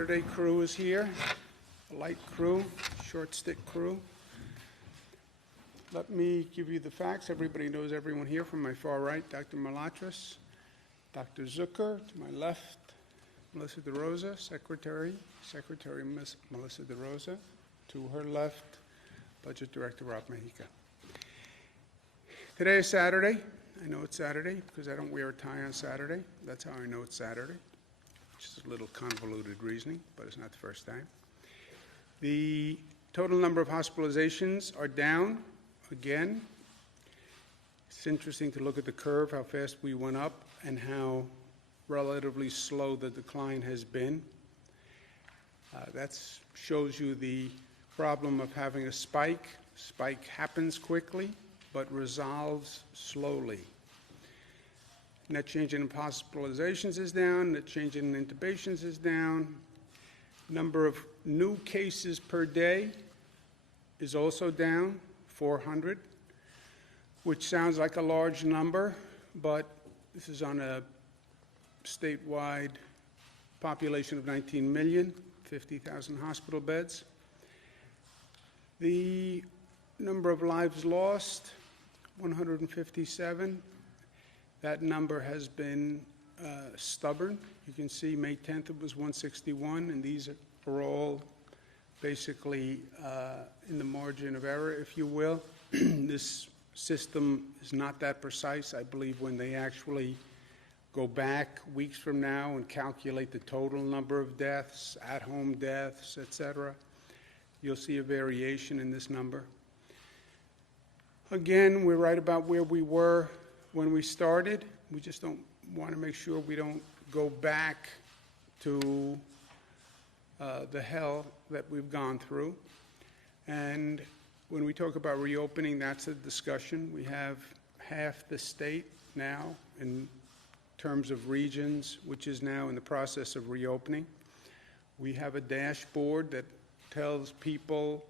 Saturday crew is here, a light crew, short stick crew. Let me give you the facts. Everybody knows everyone here. From my far right, Dr. Malatras, Dr. Zucker, to my left, Melissa DeRosa, Secretary Miss Melissa DeRosa, to her left, Budget Director Rob Mejica. Today is Saturday. I know it's Saturday because I don't wear a tie on Saturday. That's how I know it's Saturday. Just a little convoluted reasoning, but it's not the first time. The total number of hospitalizations are down again. It's interesting to look at the curve, how fast we went up and how relatively slow the decline has been. That shows you the problem of having a spike. Spike happens quickly, but resolves slowly. Net change in hospitalizations is down, net change in intubations is down. Number of new cases per day is also down, 400, which sounds like a large number, but this is on a statewide population of 19 million, 50,000 hospital beds. The number of lives lost, 157. That number has been stubborn. You can see May 10th it was 161, and these are all basically in the margin of error, if you will. This system is not that precise. I believe when they actually go back weeks from now and calculate the total number of deaths, at-home deaths, etc., you'll see a variation in this number. Again, we're right about where we were when we started. We just don't want to make sure we don't go back to the hell that we've gone through. And when we talk about reopening, that's a discussion. We have half the state now in terms of regions, which is now in the process of reopening. We have a dashboard that tells people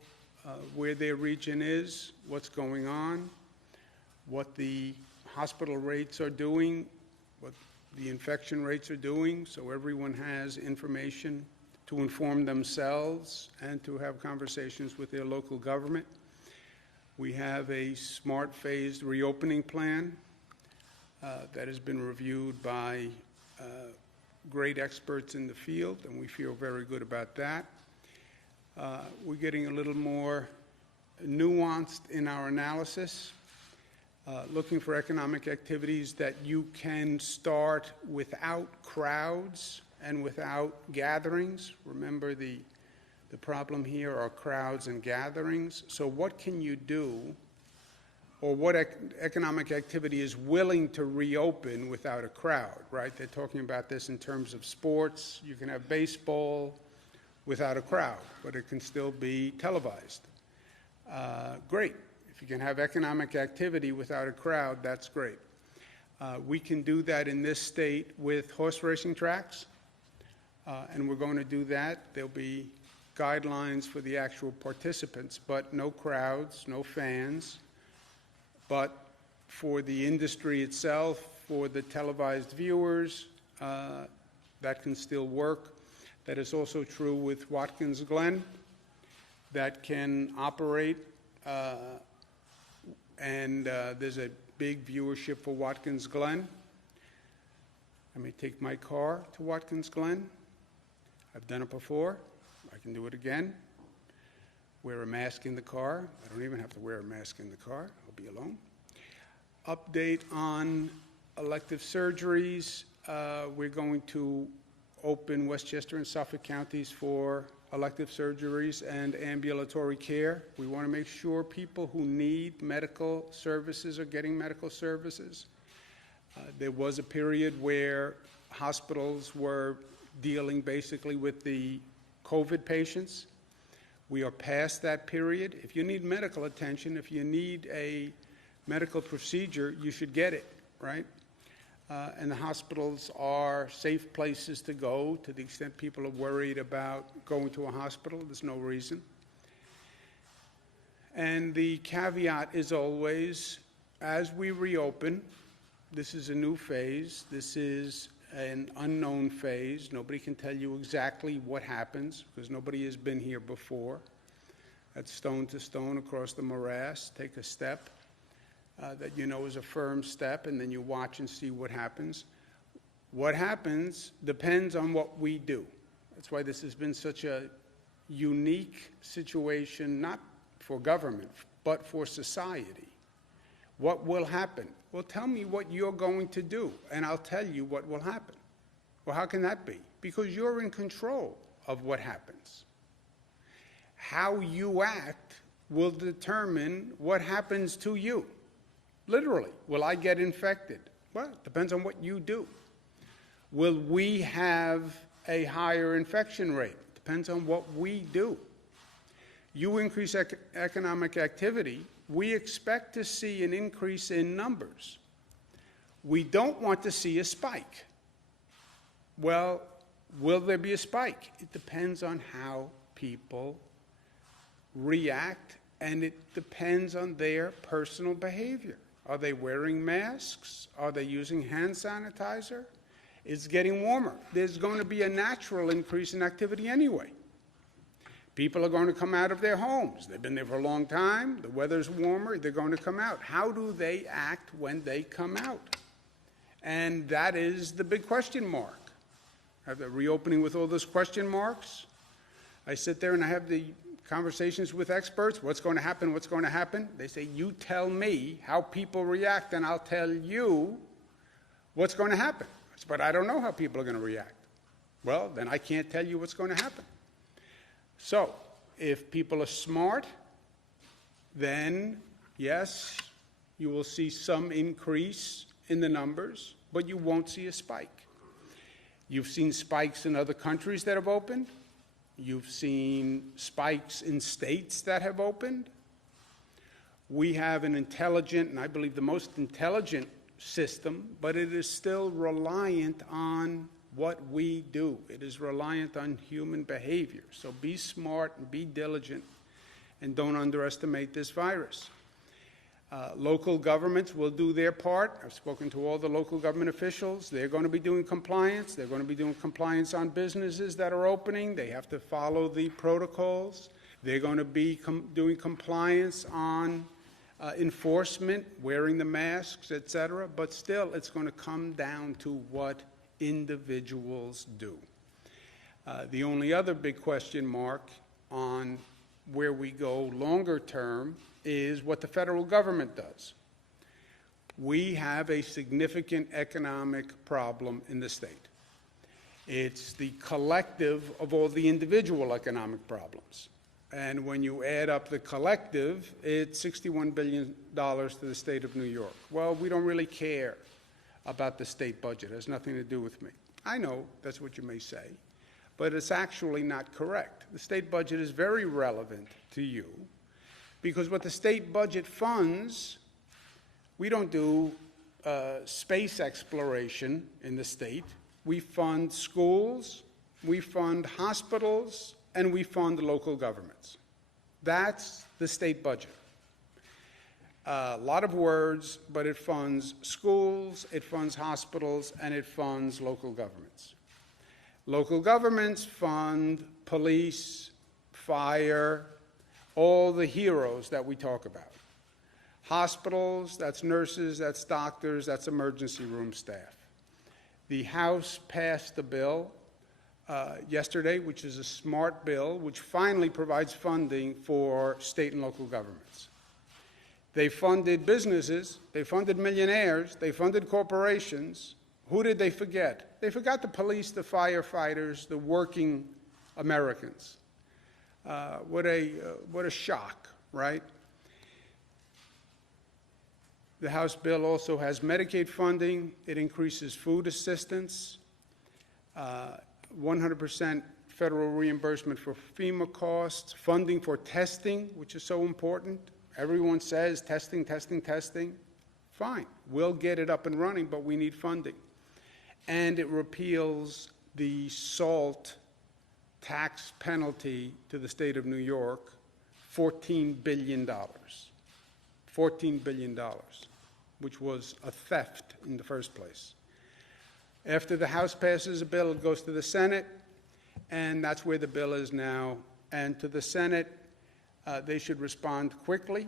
where their region is, what's going on, what the hospital rates are doing, what the infection rates are doing, so everyone has information to inform themselves and to have conversations with their local government. We have a smart phased reopening plan that has been reviewed by great experts in the field, and we feel very good about that. We're getting a little more nuanced in our analysis, looking for economic activities that you can start without crowds and without gatherings. Remember, the problem here are crowds and gatherings. So what can you do, or what economic activity is willing to reopen without a crowd, right? They're talking about this in terms of sports. You can have baseball without a crowd, but it can still be televised. Great. If you can have economic activity without a crowd, that's great. We can do that in this state with horse racing tracks, and we're going to do that. There'll be guidelines for the actual participants, but no crowds, no fans. But for the industry itself, for the televised viewers, that can still work. That is also true with Watkins Glen. That can operate, and there's a big viewership for Watkins Glen. I may take my car to Watkins Glen. I've done it before. I can do it again. Wear a mask in the car. I don't even have to wear a mask in the car. I'll be alone. Update on elective surgeries. We're going to open Westchester and Suffolk counties for elective surgeries and ambulatory care. We want to make sure people who need medical services are getting medical services. There was a period where hospitals were dealing basically with the COVID patients. We are past that period. If you need medical attention, if you need a medical procedure, you should get it, right? And the hospitals are safe places to go. To the extent people are worried about going to a hospital, there's no reason. And the caveat is always, as we reopen, this is a new phase. This is an unknown phase. Nobody can tell you exactly what happens because nobody has been here before. That's stone to stone across the morass. Take a step that you know is a firm step, and then you watch and see what happens. What happens depends on what we do. That's why this has been such a unique situation, not for government, but for society. What will happen? Well, tell me what you're going to do, and I'll tell you what will happen. Well, how can that be? Because you're in control of what happens. How you act will determine what happens to you. Literally, will I get infected? Well, it depends on what you do. Will we have a higher infection rate? Depends on what we do. You increase economic activity, we expect to see an increase in numbers. We don't want to see a spike. Well, will there be a spike? It depends on how people react, and it depends on their personal behavior. Are they wearing masks? Are they using hand sanitizer? It's getting warmer. There's going to be a natural increase in activity anyway. People are going to come out of their homes. They've been there for a long time. The weather's warmer. They're going to come out. How do they act when they come out? And that is the big question mark. I have the reopening with all those question marks. I sit there and I have the conversations with experts. What's going to happen? What's going to happen? They say, you tell me how people react, and I'll tell you what's going to happen. But I don't know how people are going to react. Well, then I can't tell you what's going to happen. So, if people are smart, then, yes, you will see some increase in the numbers, but you won't see a spike. You've seen spikes in other countries that have opened. You've seen spikes in states that have opened. We have an intelligent, and I believe the most intelligent system, but it is still reliant on what we do. It is reliant on human behavior. So be smart and be diligent and don't underestimate this virus. Local governments will do their part. I've spoken to all the local government officials. They're going to be doing compliance. They're going to be doing compliance on businesses that are opening. They have to follow the protocols. They're going to be doing compliance on enforcement, wearing the masks, etc. But still, it's going to come down to what individuals do. The only other big question mark on where we go longer term is what the federal government does. We have a significant economic problem in the state. It's the collective of all the individual economic problems. And when you add up the collective, it's $61 billion to the state of New York. Well, we don't really care about the state budget. It has nothing to do with me. I know that's what you may say, but it's actually not correct. The state budget is very relevant to you because what the state budget funds, we don't do space exploration in the state. We fund schools, we fund hospitals, and we fund local governments. That's the state budget. A lot of words, but it funds schools, it funds hospitals, and it funds local governments. Local governments fund police, fire, all the heroes that we talk about. Hospitals, that's nurses, that's doctors, that's emergency room staff. The House passed the bill yesterday, which is a smart bill, which finally provides funding for state and local governments. They funded businesses, they funded millionaires, they funded corporations. Who did they forget? They forgot the police, the firefighters, the working Americans. What a shock, right? The House bill also has Medicaid funding. It increases food assistance, 100% federal reimbursement for FEMA costs, funding for testing, which is so important. Everyone says testing, testing, testing. Fine, we'll get it up and running, but we need funding. And it repeals the SALT tax penalty to the state of New York, $14 billion. $14 billion, which was a theft in the first place. After the House passes a bill, it goes to the Senate, and that's where the bill is now. And to the Senate, they should respond quickly.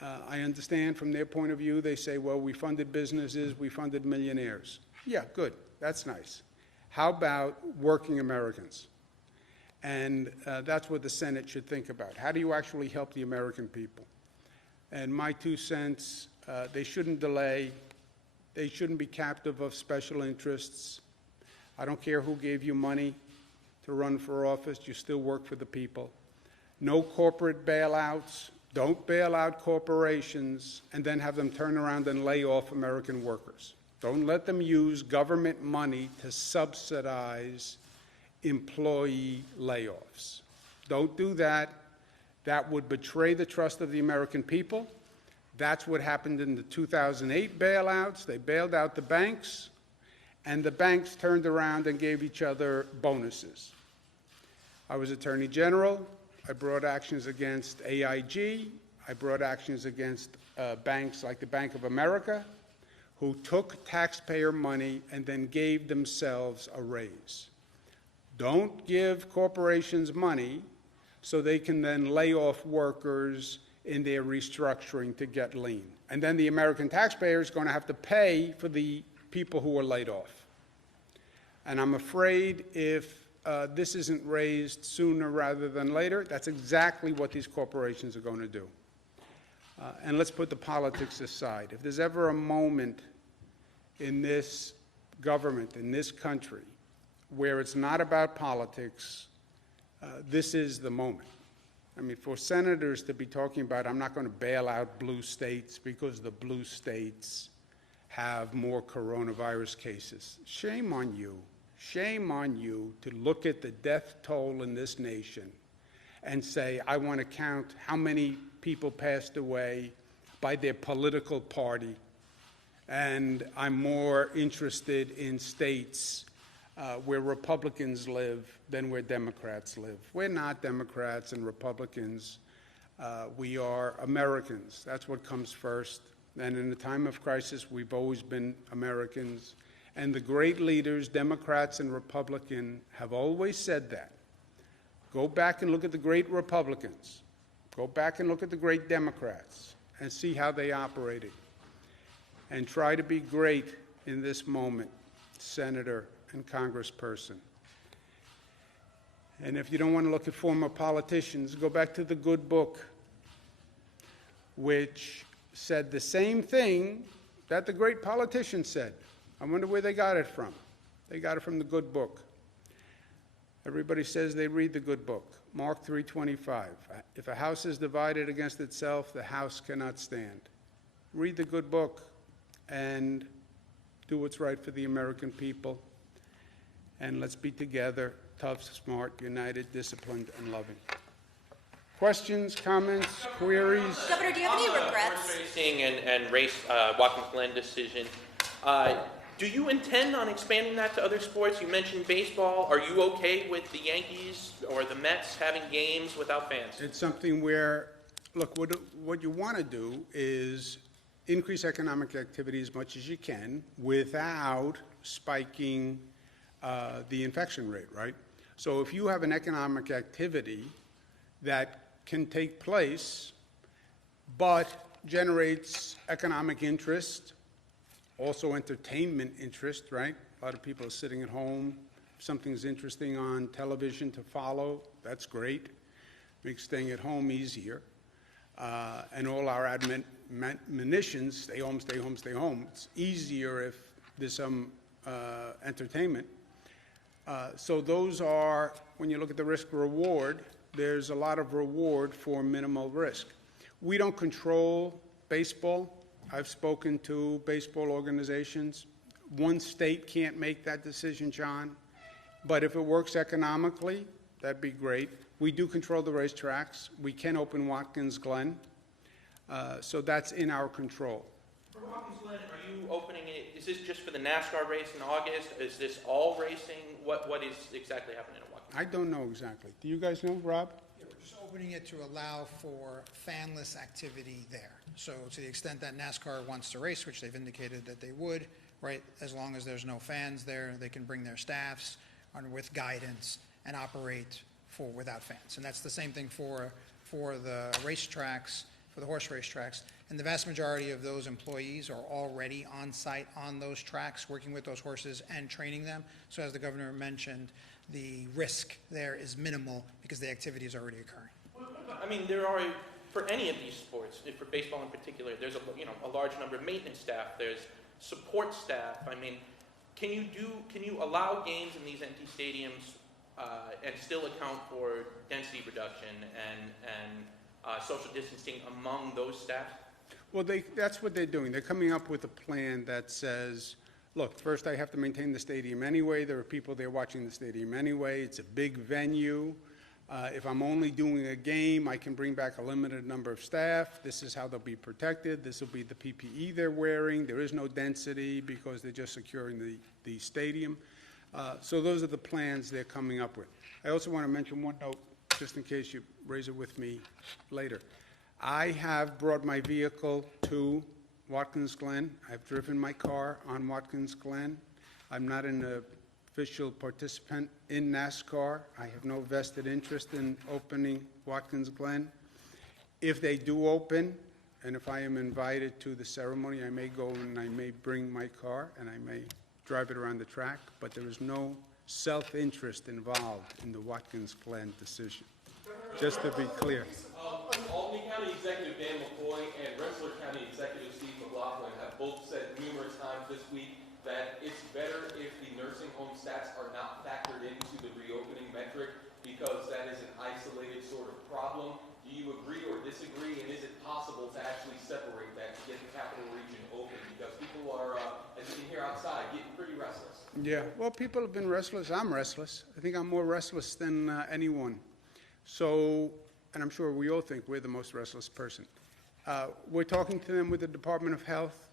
I understand from their point of view, they say, well, we funded businesses, we funded millionaires. Yeah, good, that's nice. How about working Americans? And that's what the Senate should think about. How do you actually help the American people? And my 2 cents, they shouldn't delay. They shouldn't be captive of special interests. I don't care who gave you money to run for office. You still work for the people. No corporate bailouts. Don't bail out corporations and then have them turn around and lay off American workers. Don't let them use government money to subsidize employee layoffs. Don't do that. That would betray the trust of the American people. That's what happened in the 2008 bailouts. They bailed out the banks, and the banks turned around and gave each other bonuses. I was Attorney General. I brought actions against AIG. I brought actions against banks like the Bank of America, who took taxpayer money and then gave themselves a raise. Don't give corporations money so they can then lay off workers in their restructuring to get lean. And then the American taxpayer is going to have to pay for the people who are laid off. And I'm afraid if this isn't raised sooner rather than later, that's exactly what these corporations are going to do. And let's put the politics aside. If there's ever a moment in this government, in this country, where it's not about politics, this is the moment. I mean, for senators to be talking about, I'm not going to bail out blue states because the blue states have more coronavirus cases. Shame on you. Shame on you to look at the death toll in this nation and say, I want to count how many people passed away by their political party, and I'm more interested in states where Republicans live than where Democrats live. We're not Democrats and Republicans. We are Americans. That's what comes first. And in a time of crisis, we've always been Americans. And the great leaders, Democrats and Republicans, have always said that. Go back and look at the great Republicans. Go back and look at the great Democrats and see how they operated. And try to be great in this moment, Senator and Congressperson. And if you don't want to look at former politicians, go back to the good book, which said the same thing that the great politicians said. I wonder where they got it from. They got it from the good book. Everybody says they read the good book. Mark 3:25. If a house is divided against itself, the house cannot stand. Read the good book and do what's right for the American people. And let's be together, tough, smart, united, disciplined, and loving. Questions, comments, queries? Governor, do you have any regrets? Horse racing and race Watkins Glen decision. Do you intend on expanding that to other sports? You mentioned baseball. Are you okay with the Yankees or the Mets having games without fans? It's something where, look, what you want to do is increase economic activity as much as you can without spiking the infection rate, right? So if you have an economic activity that can take place but generates economic interest, also entertainment interest, right? A lot of people are sitting at home. If something's interesting on television to follow, that's great. Makes staying at home easier. And all our admonitions, stay home, stay home, stay home. It's easier if there's some entertainment. So those are, when you look at the risk-reward, there's a lot of reward for minimal risk. We don't control baseball. I've spoken to baseball organizations. One state can't make that decision, John. But if it works economically, that'd be great. We do control the racetracks. We can open Watkins Glen. So that's in our control. For Watkins Glen, are you opening it? Is this just for the NASCAR race in August? Is this all racing? What is exactly happening in Watkins? I don't know exactly. Do you guys know, Rob? Yeah, we're just opening it to allow for fanless activity there. So to the extent that NASCAR wants to race, which they've indicated that they would, right? As long as there's no fans there, they can bring their staffs with guidance and operate without fans. And that's the same thing for the racetracks, for the horse racetracks. And the vast majority of those employees are already on site on those tracks, working with those horses and training them. So as the governor mentioned, the risk there is minimal because the activity is already occurring. I mean, there are, for any of these sports, for baseball in particular, there's a large number of maintenance staff, there's support staff. I mean, can you allow games in these empty stadiums and still account for density reduction and social distancing among those staff? Well, that's what they're doing. They're coming up with a plan that says, look, first I have to maintain the stadium anyway. There are people there watching the stadium anyway. It's a big venue. If I'm only doing a game, I can bring back a limited number of staff. This is how they'll be protected. This will be the PPE they're wearing. There is no density because they're just securing the stadium. So those are the plans they're coming up with. I also want to mention one note, just in case you raise it with me later. I have brought my vehicle to Watkins Glen. I've driven my car on Watkins Glen. I'm not an official participant in NASCAR. I have no vested interest in opening Watkins Glen. If they do open, and if I am invited to the ceremony, I may go and I may bring my car and I may drive it around the track, but there is no self-interest involved in the Watkins Glen decision. Just to be clear. Albany County Executive Dan McCoy and Rensselaer County Executive Steve McLaughlin have both said numerous times this week that it's better if the nursing home stats are not factored into the reopening metric because that is an isolated sort of problem. Do you agree or disagree? And is it possible to actually separate that to get the capital region open? Because people are, as you can hear outside, getting pretty restless. Yeah, well, people have been restless. I'm restless. I think I'm more restless than anyone. So, and I'm sure we all think we're the most restless person. We're talking to them with the Department of Health.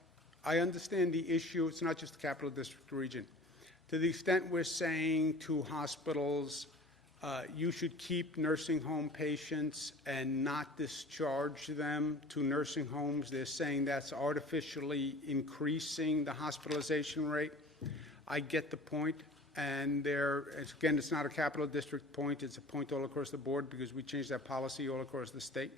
I understand the issue. It's not just the Capital District region. To the extent we're saying to hospitals, you should keep nursing home patients and not discharge them to nursing homes, they're saying that's artificially increasing the hospitalization rate. I get the point. And again, it's not a Capital District point. It's a point all across the board because we changed that policy all across the state.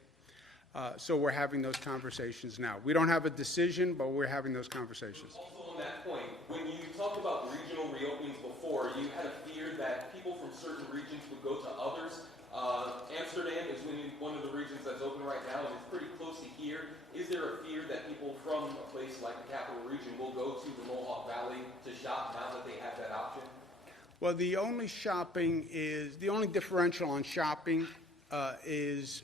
So we're having those conversations now. We don't have a decision, but we're having those conversations. Also on that point, when you talked about regional reopenings before, you had a fear that people from certain regions would go to others. Amsterdam is one of the regions that's open right now, and it's pretty close to here. Is there a fear that people from a place like the Capital Region will go to the Mohawk Valley to shop now that they have that option? Well, the only differential on shopping is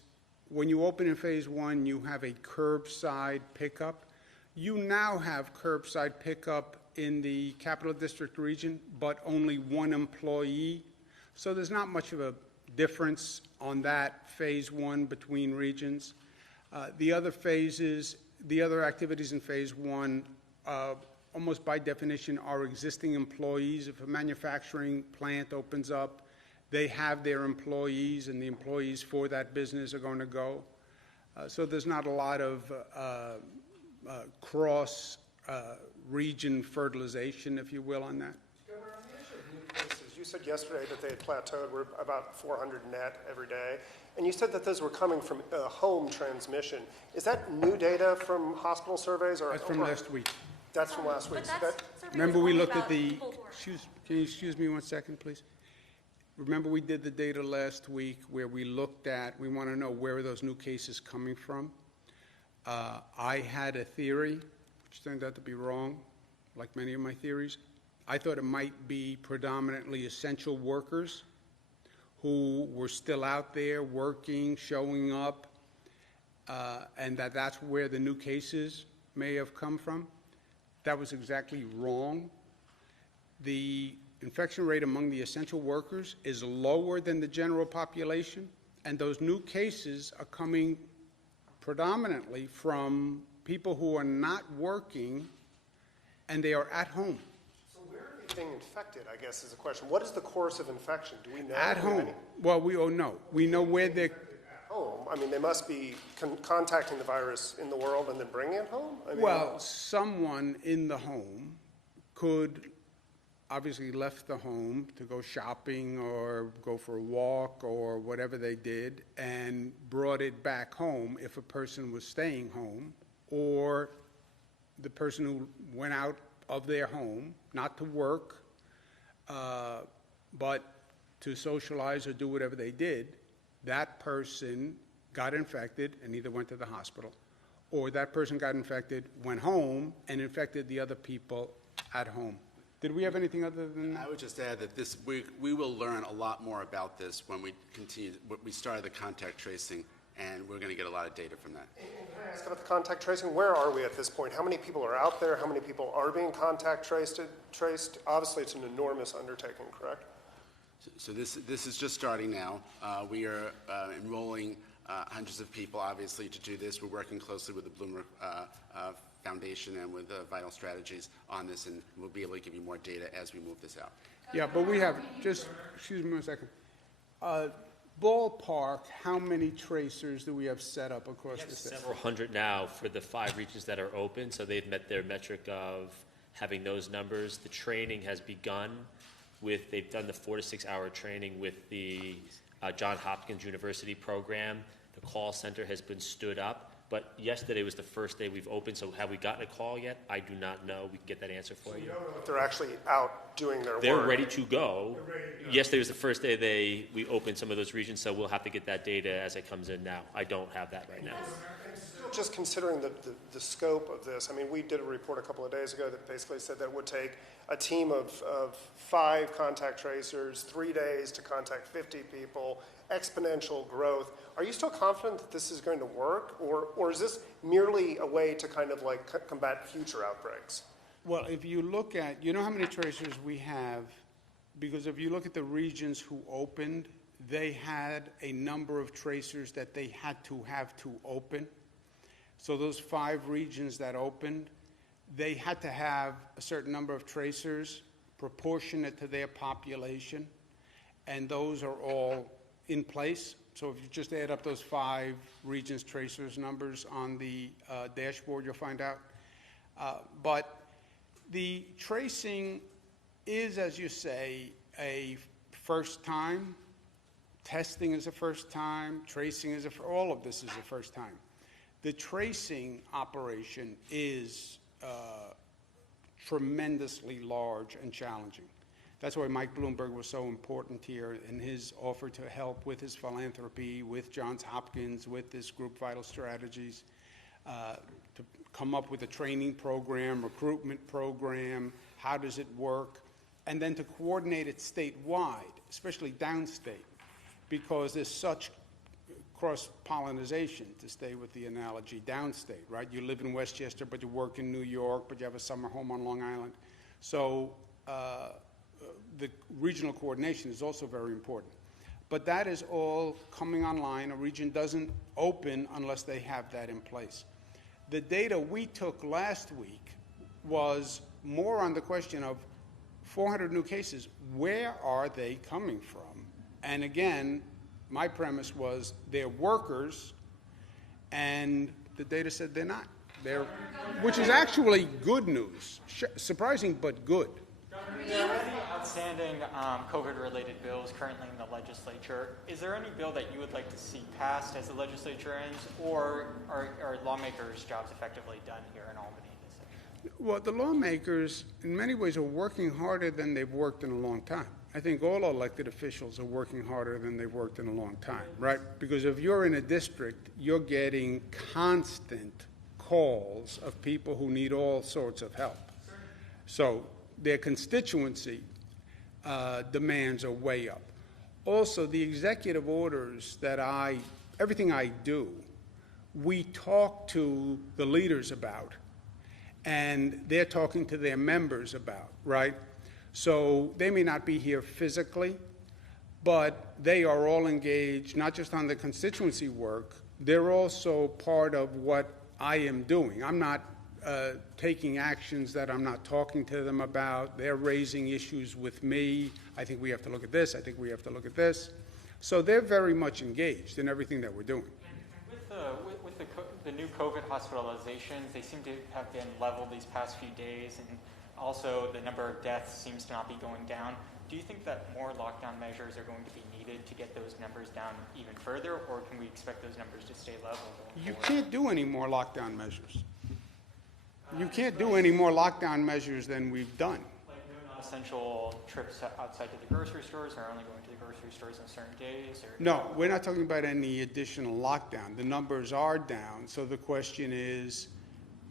when you open in phase one, you have a curbside pickup. You now have curbside pickup in the Capital District region, but only one employee. So there's not much of a difference on that phase one between regions. The other activities in phase one, almost by definition, are existing employees. If a manufacturing plant opens up, they have their employees, and the employees for that business are going to go. So there's not a lot of cross-region fertilization, if you will, on that. Governor, on the issue of new cases, you said yesterday that they had plateaued. We're about 400 net every day. And you said that those were coming from home transmission. Is that new data from hospital surveys? That's from last week. That's from last week. Remember we looked at the, can you excuse me 1 second, please? Remember we did the data last week where we looked at, we want to know where are those new cases coming from. I had a theory, which turned out to be wrong, like many of my theories. I thought it might be predominantly essential workers who were still out there working, showing up, and that's where the new cases may have come from. That was exactly wrong. The infection rate among the essential workers is lower than the general population, and those new cases are coming predominantly from people who are not working and they are at home. So where are they being infected, I guess, is the question. What is the course of infection? Do we know? At home. Well, we don't know. We know where they're... At home? I mean, they must be contacting the virus in the world and then bringing it home? I mean, Well, someone in the home could obviously left the home to go shopping or go for a walk or whatever they did and brought it back home if a person was staying home, or the person who went out of their home, not to work, but to socialize or do whatever they did, that person got infected and either went to the hospital, or that person got infected, went home, and infected the other people at home. Did we have anything other than that? I would just add that we will learn a lot more about this when we continue. We started the contact tracing, and we're going to get a lot of data from that. Can I ask about the contact tracing? Where are we at this point? How many people are out there? How many people are being contact traced? Obviously, it's an enormous undertaking, correct? So this is just starting now. We are enrolling hundreds of people, obviously, to do this. We're working closely with the Bloomer Foundation and with Vital Strategies on this, and we'll be able to give you more data as we move this out. Yeah, but we have, just, excuse me one second. Ballpark, how many tracers do we have set up across the state? Several hundred now for the 5 regions that are open, so they've met their metric of having those numbers. The training has begun they've done the 4 to 6 hour training with the Johns Hopkins University program. The call center has been stood up. But yesterday was the first day we've opened, so have we gotten a call yet? I do not know. We can get that answer for you. You don't know if they're actually out doing their work. They're ready to go. Yesterday was the first day we opened some of those regions, so we'll have to get that data as it comes in now. I don't have that right now. Just considering the scope of this, I mean, we did a report a couple of days ago that basically said that it would take a team of 5 contact tracers, 3 days to contact 50 people, exponential growth. Are you still confident that this is going to work, or is this merely a way to kind of like combat future outbreaks? Well, if you look at, you know how many tracers we have? Because if you look at the regions who opened, they had a number of tracers that they had to have to open. So those 5 regions that opened, they had to have a certain number of tracers proportionate to their population, and those are all in place. So if you just add up those 5 regions tracers numbers on the dashboard, you'll find out. But the tracing is, as you say, a first time. Testing is a first time. Tracing is all of this is a first time. The tracing operation is tremendously large and challenging. That's why Mike Bloomberg was so important here in his offer to help with his philanthropy, with Johns Hopkins, with this group Vital Strategies, to come up with a training program, recruitment program, how does it work, and then to coordinate it statewide, especially downstate, because there's such cross-pollination, to stay with the analogy, downstate, right? You live in Westchester, but you work in New York, but you have a summer home on Long Island. So the regional coordination is also very important. But that is all coming online. A region doesn't open unless they have that in place. The data we took last week was more on the question of 400 new cases. Where are they coming from? And again, my premise was they're workers, and the data said they're not. Which is actually good news. Surprising, but good. There are any outstanding COVID-related bills currently in the legislature. Is there any bill that you would like to see passed as the legislature ends, or are lawmakers' jobs effectively done here in Albany? Well, the lawmakers, in many ways, are working harder than they've worked in a long time. I think all elected officials are working harder than they've worked in a long time, right? Because if you're in a district, you're getting constant calls of people who need all sorts of help. So their constituency demands are way up. Also, the executive orders that everything I do, we talk to the leaders about, and they're talking to their members about, right? So they may not be here physically, but they are all engaged, not just on the constituency work, they're also part of what I am doing. I'm not taking actions that I'm not talking to them about. They're raising issues with me. I think we have to look at this. I think we have to look at this. So they're very much engaged in everything that we're doing. With the new COVID hospitalizations, they seem to have been leveled these past few days, and also the number of deaths seems to not be going down. Do you think that more lockdown measures are going to be needed to get those numbers down even further, or can we expect those numbers to stay level going You forward? can't do any more lockdown measures. You can't do any more lockdown measures than we've done. Like no non-essential trips outside to the grocery stores, or only going to the grocery stores on certain days? Or No, we're not talking about any additional lockdown. The numbers are down, so the question is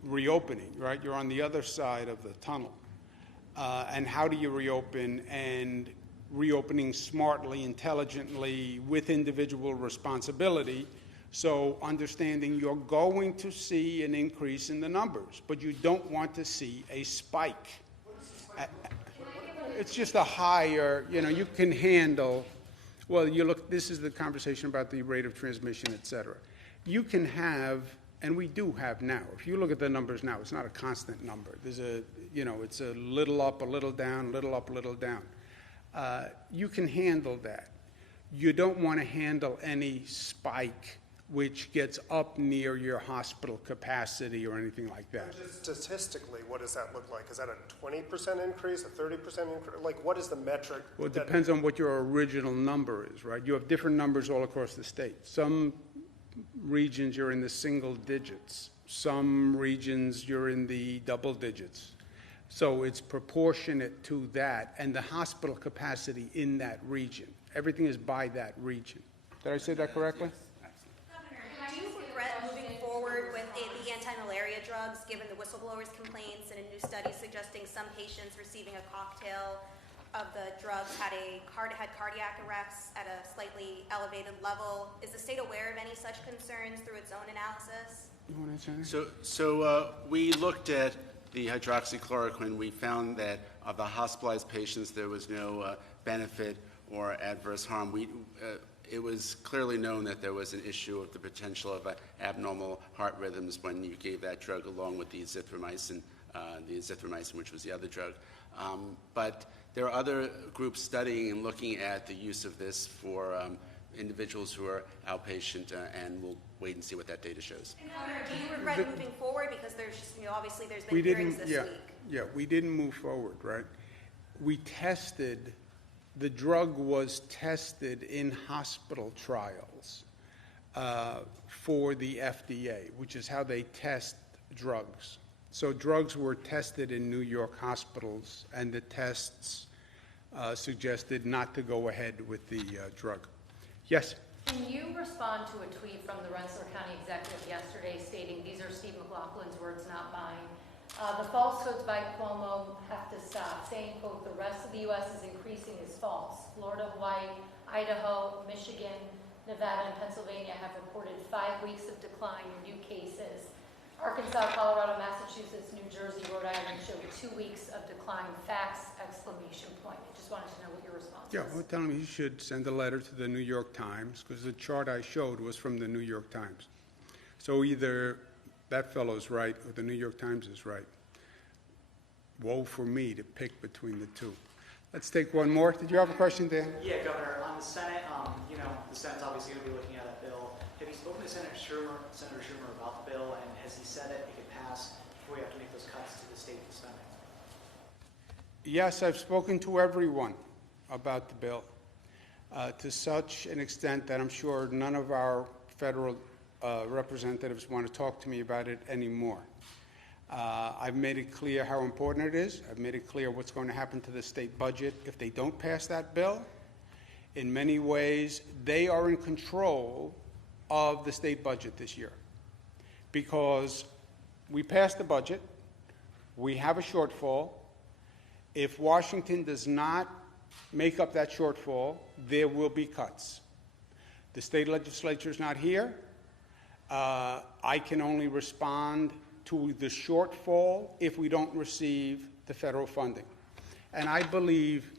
reopening, right? You're on the other side of the tunnel. And how do you reopen, and reopening smartly, intelligently, with individual responsibility? So understanding you're going to see an increase in the numbers, but you don't want to see a spike. It's just a higher, you can handle, well, this is the conversation about the rate of transmission, et cetera. You can have, and we do have now, if you look at the numbers now, it's not a constant number. There's it's a little up, a little down, little up, a little down. You can handle that. You don't want to handle any spike which gets up near your hospital capacity or anything like that. Just statistically, what does that look like? Is that a 20% increase, a 30% increase? Like, what is the metric? Well, it depends on what your original number is, right? You have different numbers all across the state. Some regions you're in the single digits. Some regions you're in the double digits. So it's proportionate to that and the hospital capacity in that region. Everything is by that region. Did I say that correctly? Do you regret moving forward with the anti-malaria drugs, given the whistleblowers' complaints and a new study suggesting some patients receiving a cocktail of the drugs had cardiac arrests at a slightly elevated level? Is the state aware of any such concerns through its own analysis? You want to answer that? So we looked at the hydroxychloroquine. We found that of the hospitalized patients, there was no benefit or adverse harm. It was clearly known that there was an issue of the potential of abnormal heart rhythms when you gave that drug along with the azithromycin, which was the other drug. But there are other groups studying and looking at the use of this for individuals who are outpatient, and we'll wait and see what that data shows. Do you regret moving forward? Because there's just, obviously there's been hearings this week. Yeah, we didn't move forward, right? We tested, the drug was tested in hospital trials for the FDA, which is how they test drugs. So drugs were tested in New York hospitals, and the tests suggested not to go ahead with the drug. Yes? Can you respond to a tweet from the Rensselaer County Executive yesterday stating, these are Steve McLaughlin's words, not mine, the falsehoods by Cuomo have to stop, saying, quote, the rest of the U.S. is increasing is false. Florida, Hawaii, Idaho, Michigan, Nevada, and Pennsylvania have reported 5 weeks of decline in new cases. Arkansas, Colorado, Massachusetts, New Jersey, Rhode Island showed 2 weeks of decline. Facts, exclamation point. I just wanted to know what your response Yeah, is. well, tell him he should send a letter to the New York Times, because the chart I showed was from the New York Times. So either that fellow's right or the New York Times is right. Woe for me to pick between the two. Let's take one more. Did you have a question, Dan? Yeah, Governor, on the Senate, the Senate's obviously going to be looking at that bill. Have you spoken to Senator Schumer about the bill, and has he said that it could pass before we have to make those cuts to the state spending? Yes, I've spoken to everyone about the bill, to such an extent that I'm sure none of our federal representatives want to talk to me about it anymore. I've made it clear how important it is. I've made it clear what's going to happen to the state budget if they don't pass that bill. In many ways, they are in control of the state budget this year, because we passed the budget, we have a shortfall. If Washington does not make up that shortfall, there will be cuts. The state legislature is not here. I can only respond to the shortfall if we don't receive the federal funding. And I believe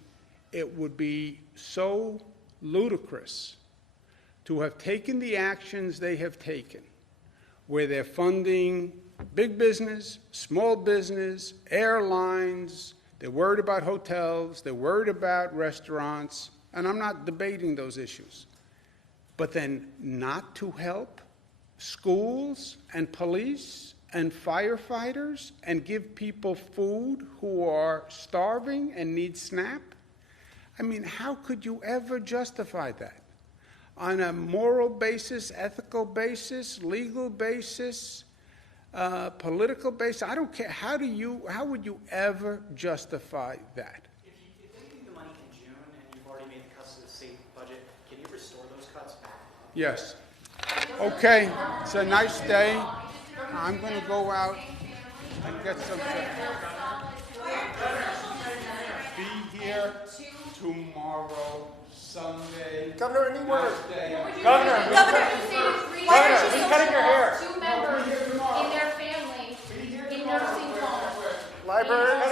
it would be so ludicrous to have taken the actions they have taken, where they're funding big business, small business, airlines, they're worried about hotels, they're worried about restaurants, and I'm not debating those issues. But then not to help schools and police and firefighters and give people food who are starving and need SNAP? I mean, how could you ever justify that? On a moral basis, ethical basis, legal basis, political basis, I don't care. How would you ever justify that? If they need the money in June and you've already made the cuts to the state budget, can you restore those cuts back? Yes. Okay, it's a nice day. I'm going to go out and get some Be here tomorrow, Sunday. Governor, any word? Governor, who's cutting your hair? Two members in their family in nursing homes. Library?